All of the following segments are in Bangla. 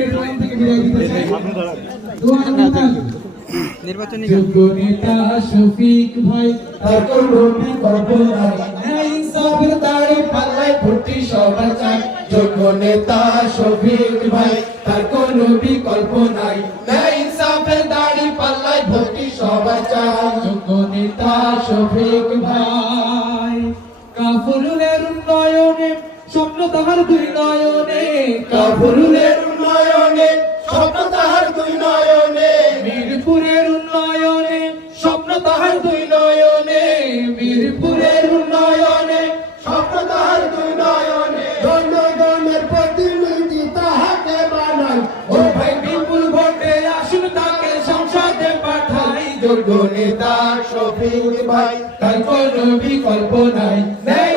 আজকের প্রোগ্রাম থেকে বিদায় দিতে চাই। নির্বাচনী যোগ্য নেতা শফিক ভাই তার কোনো বিকল্প ন্যায় ইনসাফের দাঁড়ে পাল্লায় ভর্তি সবার চাই। যোগ্য নেতা শফিক ভাই তার কোনো বিকল্প নাই ন্যায় ইনসাফের দাঁড়ে পাল্লায় ভর্তি সবার চাই। যোগ্য নেতা শফিক ভাই কাফরুলের উন্নয়নে স্বপ্ন তাহার দুই নয়নে কাফরুলের উন্নয়নে স্বপ্ন তাহার দুই নয়নে। মিরপুরের উন্নয়নে স্বপ্ন তাহার দুই নয়নে। মিরপুরের উন্নয়নে স্বপ্ন তাহার দুই নয়নে। জনগণের প্রতিনিধি তাহাকে বানাই। ও ভাই বিপুল ভোটে আসুন তাকে সংসদে পাঠাই। যোগ্য নেতা শফিক ভাই তার কোনো বিকল্প নাই। নেই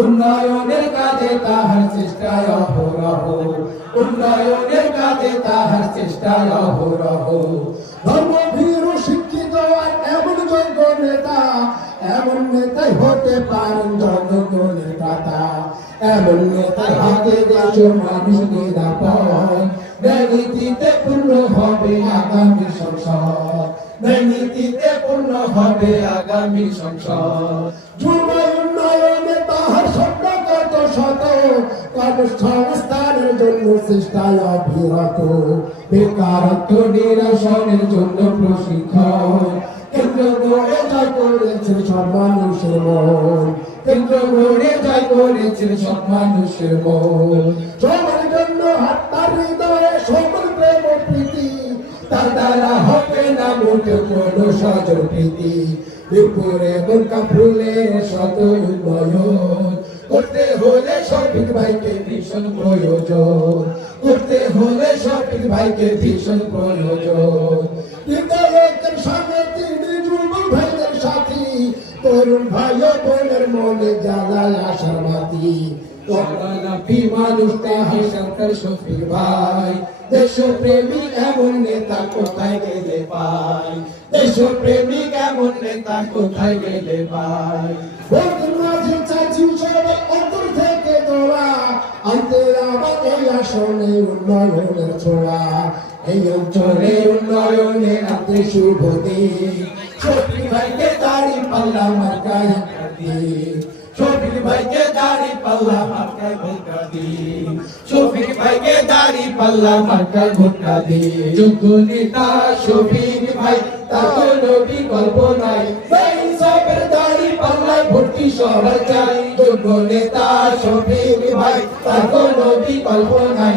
উন্নয়নের কাজে তাহার চেষ্টায় অহরহ। উন্নয়নের কাজে তাহার চেষ্টায় অহরহ। ধর্মভীর শিক্ষিত এমন যোগ্য নেতা, এমন নেতাই হতে পারেন জনগণের দাতা এমন নেতার হাতে দেশ মানুষ নিরাপদ। নীতিতে পূর্ণ হবে আগামী সংসদ। নীতিতে পূর্ণ হবে আগামী সংসদ। কর্মসংস্থানের জন্য চেষ্টায় অবিরত বেকারত্ব নিরসনের জন্য প্রশিক্ষণ। কেন্দ্র গড়ে জয় করেছেন সব কেন্দ্র গড়ে জয় করেছেন সব মানুষের মন। সবার জন্য হাত্তার হৃদয়ে সবার প্রেম প্রীতি। তার দ্বারা হবে না মোটে উন্নয়ন করতে হলে শফিক ভাইকে ভীষণ প্রয়োজন। করতে হলে শফিক ভাইকে ভীষণ প্রয়োজন। বিদ্যালয়ের সামনে তিনি যুবক ভাইদের সাথী, তরুণ ভাই বোনের মনে জ্বালায় আশার বাতি। ভাই? দেশপ্রেমিক এমন নেতা কোথায় গেলে পাই দেশপ্রেমিক এমন নেতা কোথায় গেলে পাই ভোটের মাঝে চাইছি সবাই অন্তর থেকে দোয়া। আনতে আমার এই আসনে উন্নয়নের ছোঁয়া। এই অঞ্চলে উন্নয়নে আনতে শুভ দিন। শফিক ভাইকে দাড়ি পাল্লা মার্কায় শফিক ভাইকে দাড়ি পাল্লা মার্কায় ভোটটা দিন। শফিক ভাইকে দাড়ি পাল্লা মার্কায় ভোটটা দিন। যোগ্য নেতা শফিক ভাই, তার কোনো বিকল্প নাই। সবার ভাই, তার কোনো বিকল্প নাই।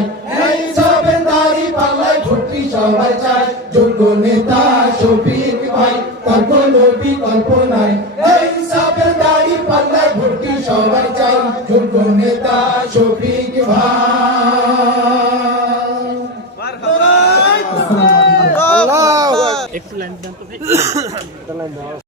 ইনসাফের দাড়ি পাল্লায় ভর্তি সবার চাই। যোগ্য নেতা শফিক ভাই, তার কোনো বিকল্প সবার চাই যোগ্য নেতা শফিক ভাই। একটু লাইন